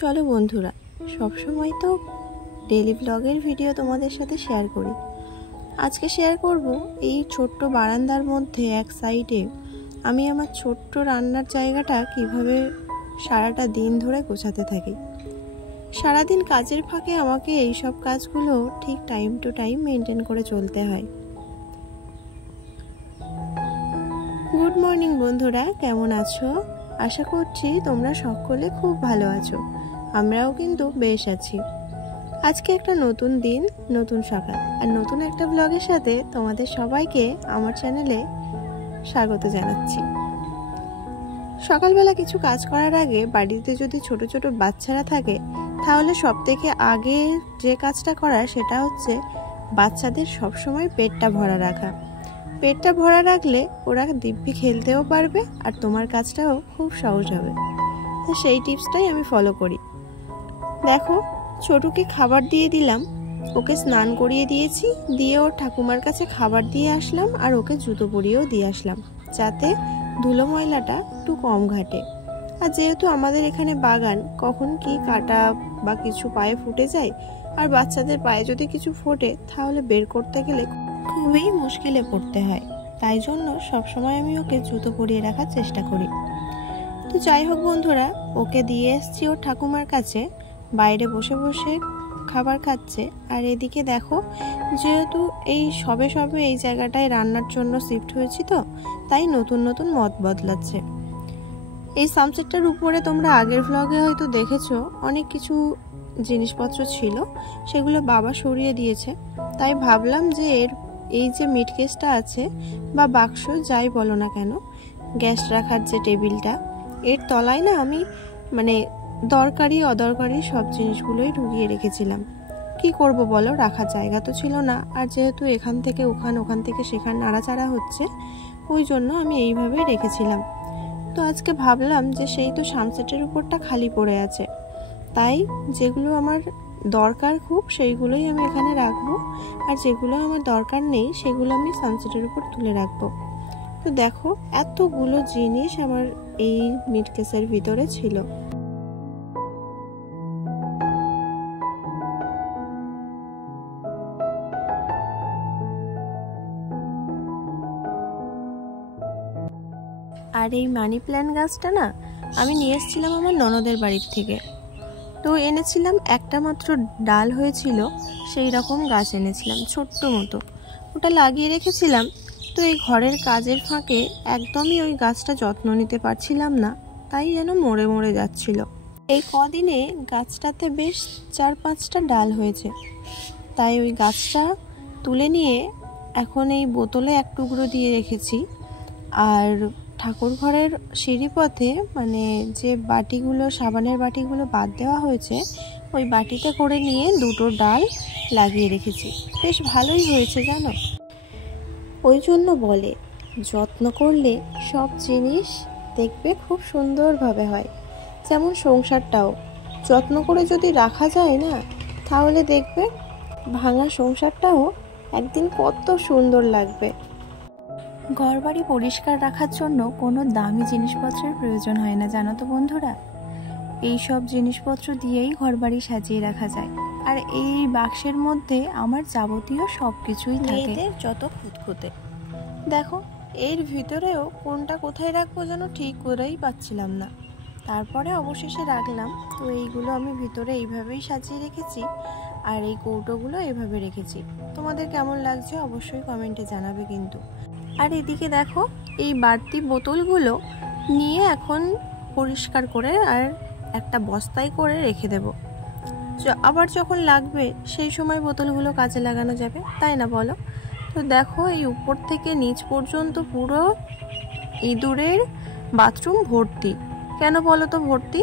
চলো বন্ধুরা, সবসময় তো ডেইলি ব্লগের ভিডিও তোমাদের সাথে শেয়ার করি। আজকে শেয়ার করব এই ছোট্ট বারান্দার মধ্যে এক সাইডে আমি আমার ছোট্ট রান্নার জায়গাটা কিভাবে সারাটা দিন ধরে গোছাতে থাকি। সারাদিন কাজের ফাঁকে আমাকে এই সব কাজগুলো ঠিক টাইম টু টাইম মেনটেন করে চলতে হয়। গুড মর্নিং বন্ধুরা, কেমন আছো? আশা করছি তোমরা সকলে খুব ভালো আছো। আমরাও কিন্তু বেশ আছি। আজকে একটা নতুন দিন, নতুন সকাল আর নতুন একটা ব্লগের সাথে তোমাদের সবাইকে আমার চ্যানেলে স্বাগত জানাচ্ছি। সকালবেলা কিছু কাজ করার আগে বাড়িতে যদি ছোট ছোট বাচ্চারা থাকে তাহলে সবথেকে আগে যে কাজটা করা সেটা হচ্ছে বাচ্চাদের সবসময় পেটটা ভরা রাখা। পেটটা ভরা রাখলে ওরা দিব্যি খেলতেও পারবে আর তোমার কাজটাও খুব সহজ হবে। তো সেই টিপসটাই আমি ফলো করি। দেখো, ছোটুকে খাবার দিয়ে দিলাম, ওকে স্নান করিয়ে দিয়েছি, দিয়ে ওর ঠাকুমার কাছে খাবার দিয়ে আসলাম আর ওকে জুতো পরিয়েও দিয়ে আসলাম যাতে ধুলো ময়লাটা একটু কম ঘাটে। আর যেহেতু আমাদের এখানে বাগান, কখন কি কাটা বা কিছু পায়ে ফুটে যায়, আর বাচ্চাদের পায়ে যদি কিছু ফোটে তাহলে বের করতে গেলে খুবই মুশকিলে পড়তে হয়। তাই জন্য সবসময় আমি ওকে জুতো পরিয়ে রাখার চেষ্টা করি। তো যাই হোক বন্ধুরা, ওকে দিয়ে এসছি ওর ঠাকুমার কাছে, বাইরে বসে বসে খাবার খাচ্ছে। আর এদিকে দেখো, যেহেতু এই সবে এই জায়গাটায় রান্নার জন্য শিফট হয়েছি, তো তাই নতুন নতুন মত বদলাচ্ছে। এই সানসেটটার উপরে তোমরা আগের ভ্লগে হয়তো দেখেছো অনেক কিছু জিনিসপত্র ছিল, সেগুলো বাবা সরিয়ে দিয়েছে। তাই ভাবলাম যে এই যে মিট কেসটা আছে বা বাক্স যাই বলো না কেন, গ্যাস রাখার যে টেবিলটা, এর তলায় না আমি দরকারি অদরকারি সব জিনিসগুলোই ঢুকিয়ে রেখেছিলাম। কি করব বলো, রাখার জায়গা তো ছিল না। আর যেহেতু এখান থেকে ওখান থেকে সেখানে নাড়াচাড়া হচ্ছে, ওই জন্য আমি এইভাবেই রেখেছিলাম। তো আজকে ভাবলাম যে সেই তো সানসেটের উপরটা খালি পড়ে আছে, তাই যেগুলো আমার দরকার খুব সেইগুলোই আমি এখানে রাখবো, আর যেগুলো আমার দরকার নেই সেগুলো আমি সানসেটের উপর তুলে রাখবো। তো দেখো, এতগুলো জিনিস আমার এই মিট কেসের ভিতরে ছিল। আর এই মানি প্ল্যান্ট গাছটা না আমি নিয়ে এসেছিলাম আমার ননদের বাড়ির থেকে। তো এনেছিলাম, একটা মাত্র ডাল হয়েছিল, সেই রকম গাছ এনেছিলাম ছোট্ট মতো, ওটা লাগিয়ে রেখেছিলাম। তো এই ঘরের কাজের ফাঁকে একদমই ওই গাছটা যত্ন নিতে পারছিলাম না, তাই যেন মরে মরে যাচ্ছিল। এই কদিনে গাছটাতে বেশ 4-5টা ডাল হয়েছে, তাই ওই গাছটা তুলে নিয়ে এখন এই বোতলে এক টুকরো দিয়ে রেখেছি। আর ঠাকুর ঘরের সিঁড়ি পথে যে বাটিগুলো, সাবানের বাটিগুলো বাদ দেওয়া হয়েছে, ওই বাটিতে করে নিয়ে 2টো ডাল লাগিয়ে রেখেছি। বেশ ভালোই হয়েছে জানো। ওই জন্য বলে, যত্ন করলে সব জিনিস দেখবে খুব সুন্দরভাবে হয়। যেমন সংসারটাও যত্ন করে যদি রাখা যায় না, তাহলে দেখবে ভাঙা সংসারটাও একদিন কত সুন্দর লাগবে। ঘরবাড়ি পরিষ্কার রাখার জন্য কোনো দামি জিনিসপত্রের প্রয়োজন হয় না, জানো তো বন্ধুরা। এই সব জিনিসপত্র দিয়েই ঘরবাড়ি সাজিয়ে রাখা যায়। আর এই বাক্সের মধ্যে আমার যাবতীয় সব কিছুই থাকে, যত খুঁতখুঁতে। দেখো, এর ভিতরেও কোনটা কোথায় রাখবো যেন ঠিক করেই পাচ্ছিলাম না, তারপরে অবশেষে রাখলাম। তো এইগুলো আমি ভিতরে এইভাবেই সাজিয়ে রেখেছি, আর এই কৌটোগুলো এইভাবে রেখেছি। তোমাদের কেমন লাগছে অবশ্যই কমেন্টে জানাবে কিন্তু। আর এদিকে দেখো, এই বাড়তি বোতলগুলো নিয়ে এখন পরিষ্কার করে আর একটা বস্তায় করে রেখে দেব। আবার যখন লাগবে সেই সময় বোতলগুলো কাজে লাগানো যাবে, তাই না বলো? তো দেখো, এই উপর থেকে নিচ পর্যন্ত পুরো ইঁদুরের বাথরুম ভর্তি। কেন বলো তো ভর্তি?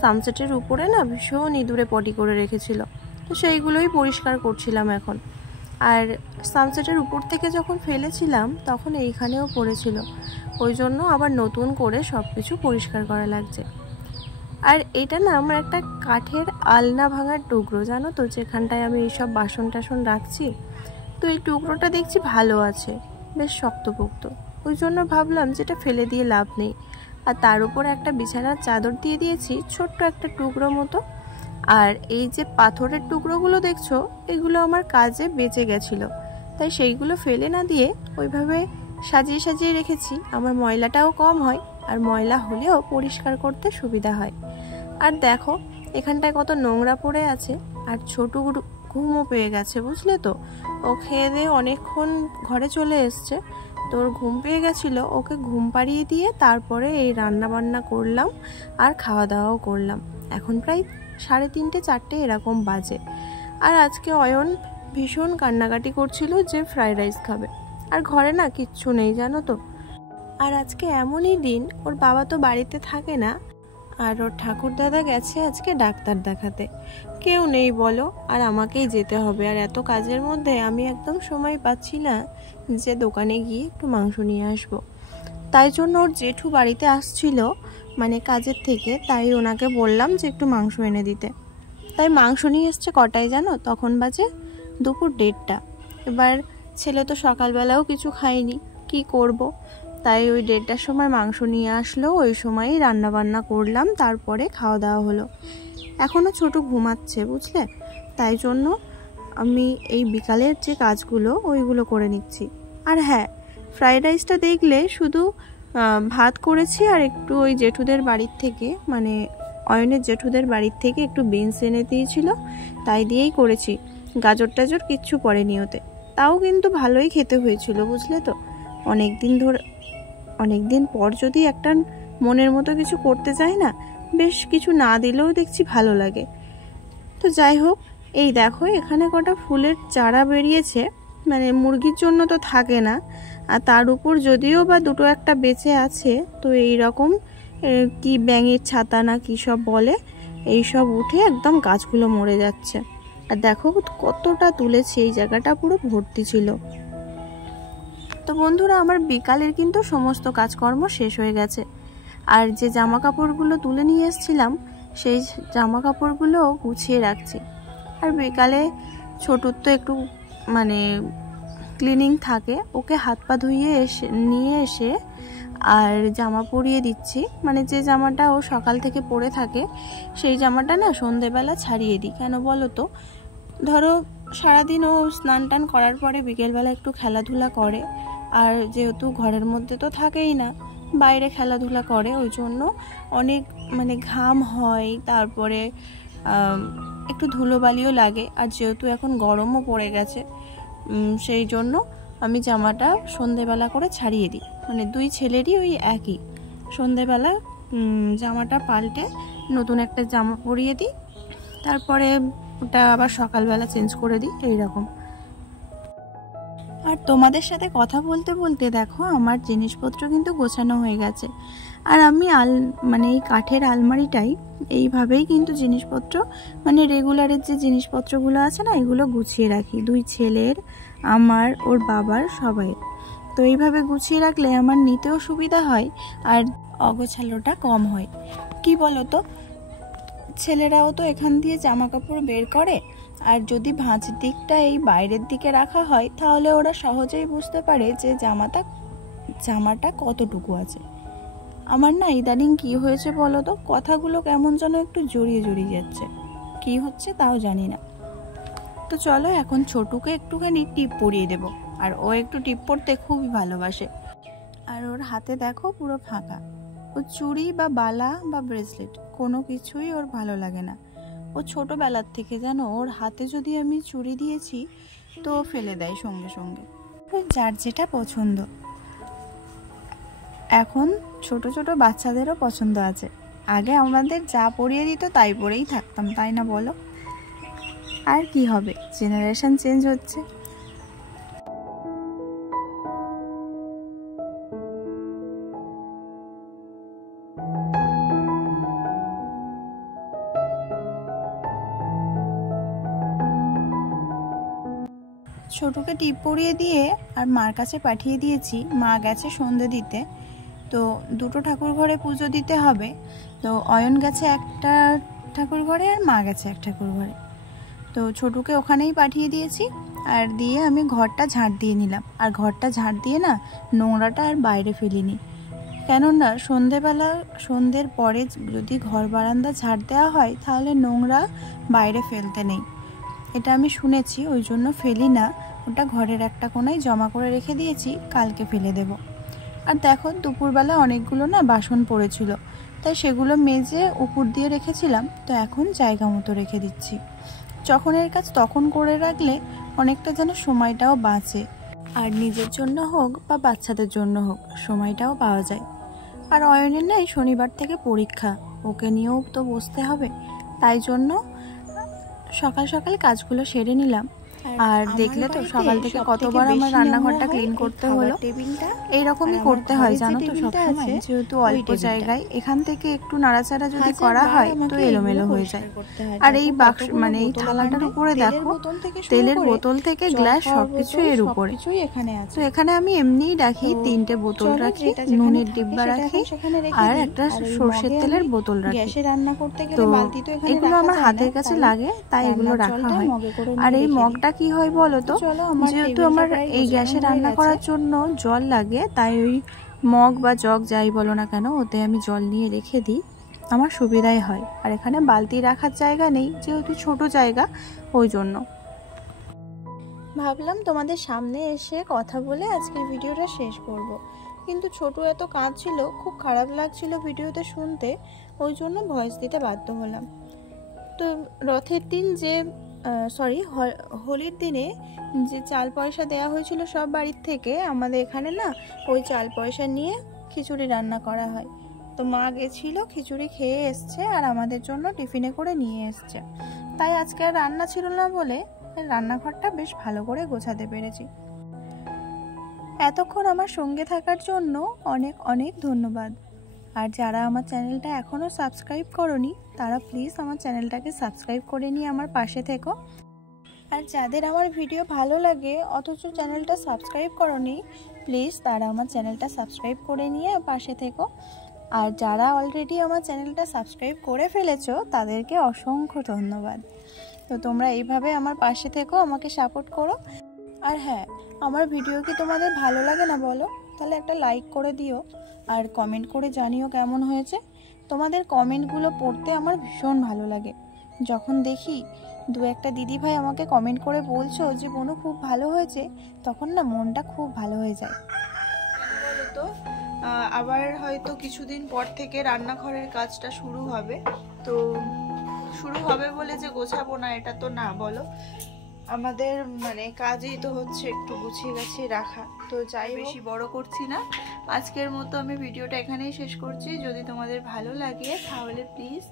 সানসেটের উপরে না ভীষণ ইঁদুরে পটি করে রেখেছিল, তো সেইগুলোই পরিষ্কার করছিলাম এখন। আর সানসেটের উপর থেকে যখন ফেলেছিলাম তখন এইখানেও পড়েছিল, ওই জন্য আবার নতুন করে সব কিছু পরিষ্কার করা লাগছে। আর এটা না আমার একটা কাঠের আলনা ভাঙার টুকরো, জানো তো, যেখানটায় আমি এইসব বাসন টাসন রাখছি। তো এই টুকরোটা দেখছি ভালো আছে, বেশ শক্তপোক্ত, ওই জন্য ভাবলাম যেটা ফেলে দিয়ে লাভ নেই, আর তার উপরে একটা বিছানার চাদর দিয়ে দিয়েছি ছোট্ট একটা টুকরো মতো। আর এই যে পাথরের টুকরোগুলো দেখছো, এগুলো আমার কাজে বেঁচে গেছিলো, তাই সেইগুলো ফেলে না দিয়ে ওইভাবে সাজিয়ে সাজিয়ে রেখেছি। আমার ময়লাটাও কম হয়, আর ময়লা হলেও পরিষ্কার করতে সুবিধা হয়। আর দেখো এখানটায় কত নোংরা পড়ে আছে। আর ছোট ঘুমও পেয়ে গেছে, বুঝলে তো। ও খেয়ে দিয়ে অনেকক্ষণ ঘরে চলে এসছে, তোর ঘুম পেয়ে গেছিলো। ওকে ঘুম পাড়িয়ে দিয়ে তারপরে এই রান্না বান্না করলাম আর খাওয়া দাওয়াও করলাম। এখন প্রায় 3:30 4টে এরকম বাজে। আর আজকে অয়ন ভীষণ কান্নাকাটি করছিল যে ফ্রাইড রাইস খাবে, আর ঘরে না কিচ্ছু নেই জানো তো। আর আজকে এমনই দিন, ওর বাবা তো বাড়িতে থাকে না, আর ওর ঠাকুর দাদা গেছে আজকে ডাক্তার দেখাতে। কেউ নেই বলো, আর আমাকেই যেতে হবে। আর এত কাজের মধ্যে আমি একদম সময় পাচ্ছি না যে দোকানে গিয়ে একটু মাংস নিয়ে আসবো। তাই জন্য ওর জেঠু বাড়িতে আসছিল মানে কাজের থেকে, তাই ওনাকে বললাম যে একটু মাংস এনে দিতে। তাই মাংস নিয়ে এসছে কটায় জানো? তখন বাজে দুপুর 1:30। এবার ছেলে তো সকালবেলাও কিছু খায়নি, কি করব। তাই ওই 1:30টার সময় মাংস নিয়ে আসলো, ওই সময়ই রান্না বান্না করলাম, তারপরে খাওয়া দাওয়া হলো। এখনও ছোট ঘুমাচ্ছে বুঝলে, তাই জন্য আমি এই বিকালের যে কাজগুলো ওইগুলো করে নিচ্ছি। আর হ্যাঁ, ফ্রাইড রাইসটা দেখলে শুধু ভাত করেছি, আর একটু ওই জেঠুদের বাড়ির থেকে মানে অয়নের জেঠুদের বাড়ির থেকে একটু বিনস এনে দিয়েছিল, তাই দিয়েই করেছি। গাজর টাজর কিচ্ছু পড়েনি ওতে, তাও কিন্তু ভালোই খেতে হয়েছিল বুঝলে তো। অনেকদিন পর যদি একটা মনের মতো কিছু করতে চাই না, বেশ কিছু না দিলেও দেখছি ভালো লাগে। তো যাই হোক, এই দেখো এখানে কটা ফুলের চারা বেরিয়েছে, মানে মুরগির জন্য তো থাকে না, আর তার উপর যদিও বা দুটো একটা বেঁচে আছে, তো এই রকম কি ব্যাঙের ছাতা না কি সব বলে, এই সব উঠে একদম গাছগুলো মরে যাচ্ছে। আর দেখো কতটা তুলেছি, এই জায়গাটা পুরো ভর্তি ছিল। তো বন্ধুরা, আমার বিকালের কিন্তু সমস্ত কাজকর্ম শেষ হয়ে গেছে। আর যে জামা কাপড়গুলো তুলে নিয়ে এসেছিলাম, সেই জামা কাপড়গুলো গুছিয়ে রাখছি। আর বিকালে ছোটুর তো একটু মানে ক্লিনিং থাকে, ওকে হাত পা ধুইয়ে নিয়ে এসে আর জামা পরিয়ে দিচ্ছি। মানে যে জামাটা ও সকাল থেকে পরে থাকে, সেই জামাটা না সন্ধেবেলা ছাড়িয়ে দিই। কেন বলো তো, ধরো সারাদিন ও স্নান টান করার পরে বিকেলবেলা একটু খেলাধুলা করে, আর যেহেতু ঘরের মধ্যে তো থাকেই না, বাইরে খেলাধুলা করে, ওই জন্য অনেক মানে ঘাম হয়, তারপরে একটু ধুলোবালিও লাগে। আর যেহেতু এখন গরমও পড়ে গেছে, সেই জন্য আমি জামাটা সন্ধেবেলা করে ছাড়িয়ে দিই। মানে দুই ছেলেরই ওই একই, সন্ধেবেলা জামাটা পাল্টে নতুন একটা জামা পরিয়ে দিই, তারপরে ওটা আবার সকালবেলা চেঞ্জ করে দিই, এইরকম। আর তোমাদের সাথে কথা বলতে বলতে দেখো আমার জিনিসপত্র কিন্তু গোছানো হয়ে গেছে। আর আমি মানে এই কাঠের আলমারিটাই এইভাবেই কিন্তু জিনিসপত্র মানে রেগুলারের যে জিনিসপত্রগুলো আছে না, এগুলো গুছিয়ে রাখি, দুই ছেলের, আমার, ওর বাবার, সবাই। তো এইভাবে গুছিয়ে রাখলে আমার নিতেও সুবিধা হয় আর অগোছালোটা কম হয়। কি বলো তো, ছেলেরাও তো এখান দিয়ে জামা কাপড় বের করে, আর যদি ভাঁজ দিকটা এই বাইরের দিকে রাখা হয়, তাহলে ওরা সহজেই বুঝতে পারে যে জামাটা কতটুকু আছে। আমার না ইদানিং কি হয়েছে বলো তো, কথাগুলো কেমন যেন একটু জড়িয়ে যাচ্ছে, কি হচ্ছে তাও জানি না। তো চলো এখন ছোটুকে একটুখানি টিপ পরিয়ে দেব, আর ও একটু টিপ পরতে খুবই ভালোবাসে। আর ওর হাতে দেখো পুরো ফাঁকা, ও চুড়ি বা বালা বা ব্রেসলেট কোনো কিছুই ওর ভালো লাগে না। ও ছোটবেলার থেকে জানো, ওর হাতে যদি আমি চুড়ি দিয়েছি তো ফেলে দেয় সঙ্গে সঙ্গে, যার যেটা পছন্দ। এখন ছোট ছোট বাচ্চাদেরও পছন্দ আছে, আগে আমাদের যা পরিয়ে দিত তাই পরেই থাকতাম, তাই না বলো? আর কি হবে, জেনারেশন চেঞ্জ হচ্ছে। ছোটকে টিপ পরিয়ে দিয়ে আর মার কাছে পাঠিয়ে দিয়েছি, মা গেছে সন্ধে দিতে। তো দুটো ঠাকুর ঘরে পুজো দিতে হবে, তো অয়ন গেছে একটা ঠাকুর ঘরে আর মা গেছে এক ঠাকুর ঘরে। তো ছোটুকে ওখানেই পাঠিয়ে দিয়েছি, আর দিয়ে আমি ঘরটা ঝাঁট দিয়ে নিলাম। আর ঘরটা ঝাঁট দিয়ে না নোংরাটা আর বাইরে ফেলিনি, কেননা সন্ধ্যের পরে যদি ঘর বারান্দা ঝাড় দেওয়া হয় তাহলে নোংরা বাইরে ফেলতে নেই, এটা আমি শুনেছি। ওই জন্য ফেলি না, ওটা ঘরের একটা কোণায় জমা করে রেখে দিয়েছি, কালকে ফেলে দেব। আর দেখো দুপুরবেলা অনেকগুলো না বাসন পড়েছিল, তাই সেগুলো মেজে উপর দিয়ে রেখেছিলাম, তো এখন জায়গা মতো রেখে দিচ্ছি। যখনের কাজ তখন করে রাখলে অনেকটা যেন সময়টাও বাঁচে, আর নিজের জন্য হোক বা বাচ্চাদের জন্য হোক সময়টাও পাওয়া যায়। আর অয়নের নাই শনিবার থেকে পরীক্ষা, ওকে নিয়েও তো বসতে হবে, তাই জন্য সকাল সকাল কাজগুলো সেরে নিলাম। আর দেখলে তো সকাল থেকে কতবার আমার রান্নাঘরটা ক্লিন করতে হলো। এইরকমই করতে হয় জানো তো সবসময়, যেহেতু অল্প জায়গায় এখান থেকে একটু নাড়াচাড়া যদি করা হয় তো এলোমেলো হয়ে যায়। আর এই বাক্স মানে এই থালাটার উপরে দেখো তেলের বোতল থেকে গ্লাস সবকিছু এর উপরে। তো এখানে আমি এমনিই রাখি, 3টে বোতল রাখি, নুনের ডিব্বা রাখি আর একটা সর্ষের তেলের বোতল রাখি। তো এগুলো আমার হাতের কাছে লাগে তাই এগুলো রাখা হয়। আর এই মগটা কি হয় বলো তো, যেহেতু আমার এই গ্যাসে রান্না করার জন্য জল লাগে, তাই ওই মগ বা জগ যাই বলো না কেন ওতে আমি জল নিয়ে রেখে দিই, আমার সুবিধাই হয়। আর এখানে বালতি রাখার জায়গা নেই, যেহেতু ছোট জায়গা, ওই জন্য ভাবলাম তোমাদের সামনে এসে কথা বলে আজকের ভিডিওটা শেষ করব। কিন্তু ছোট এত কাজ ছিল, খুব খারাপ লাগছিল ভিডিওতে শুনতে, ওই জন্য ভয়েস দিতে বাধ্য হলাম। তো রথের দিন যে হোলির দিনে যে চাল পয়সা দেওয়া হয়েছিল সব বাড়ির থেকে, আমাদের এখানে না ওই চাল পয়সা নিয়ে খিচুড়ি রান্না করা হয়। তো মা গেছিল, খিচুড়ি খেয়ে এসছে আর আমাদের জন্য টিফিনে করে নিয়ে এসছে। তাই আজকে আর রান্না ছিল না বলে রান্নাঘরটা বেশ ভালো করে গোছাতে পেরেছি। এতক্ষণ আমার সঙ্গে থাকার জন্য অনেক অনেক ধন্যবাদ। আর যারা আমার চ্যানেলটা এখনও সাবস্ক্রাইব করোনি তারা প্লিজ আমার চ্যানেলটাকে সাবস্ক্রাইব করে নিয়ে আমার পাশে থেকো। আর যাদের আমার ভিডিও ভালো লাগে অথচ চ্যানেলটা সাবস্ক্রাইব করোনি, প্লিজ তারা আমার চ্যানেলটা সাবস্ক্রাইব করে নিয়ে পাশে থেকো। আর যারা অলরেডি আমার চ্যানেলটা সাবস্ক্রাইব করে ফেলেছো তাদেরকে অসংখ্য ধন্যবাদ। তো তোমরা এইভাবে আমার পাশে থেকো, আমাকে সাপোর্ট করো। আর হ্যাঁ, আমার ভিডিও কি তোমাদের ভালো লাগে না বলো? তাহলে একটা লাইক করে দিও আর কমেন্ট করে জানিও কেমন হয়েছে। তোমাদের কমেন্টগুলো পড়তে আমার ভীষণ ভালো লাগে। যখন দেখি 2-1টা দিদিভাই আমাকে কমেন্ট করে বলছো যে বোনু খুব ভালো হয়েছে, তখন না মনটা খুব ভালো হয়ে যায়। বলো তো, আবার হয়তো কিছুদিন পর থেকে রান্নাঘরের কাজটা শুরু হবে। তো শুরু হবে বলে যে গোছাবো না এটা তো না, বলো আমাদের মানে কাজই তো হচ্ছে একটু গুছিয়ে গাছিয়ে রাখা। তো যাই বেশি বড় করছি না, আজকের মতো আমি ভিডিওটা এখানেই শেষ করছি। যদি তোমাদের ভালো লাগে তাহলে প্লিজ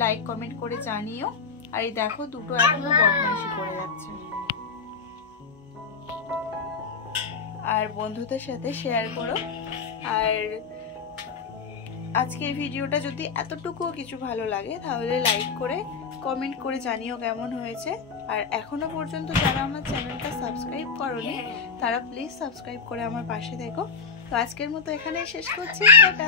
লাইক কমেন্ট করে জানিও। আর এই দেখো দুটো এখনো বদমাইশি করে যাচ্ছে। আর বন্ধুদের সাথে শেয়ার করো। আর আজকের ভিডিওটা যদি এতটুকুও কিছু ভালো লাগে তাহলে লাইক করে কমেন্ট করে জানিও কেমন হয়েছে। আর এখনো পর্যন্ত যারা আমার চ্যানেলটা সাবস্ক্রাইব করোনি তারা প্লিজ সাবস্ক্রাইব করে আমার পাশে থেকো। তো আজকের মতো এখানেই শেষ করছি, টাটা।